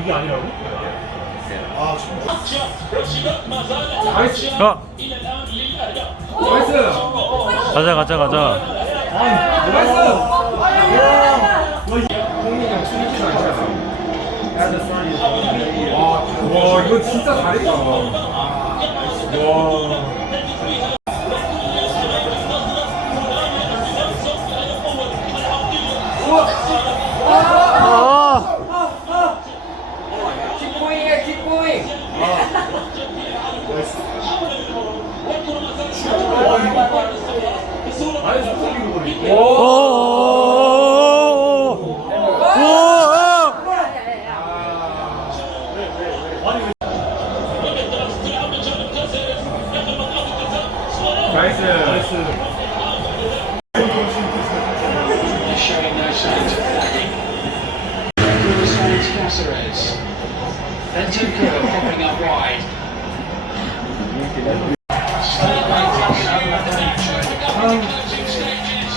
이게 아니라고? 아, 나이스 가! 나이스 가자 가자 가자 나이스 않지 않아? 와, 와 이거 진짜 잘했다 와 나이스 나이스. Caceres. Then popping up wide. Stay by the closing stages.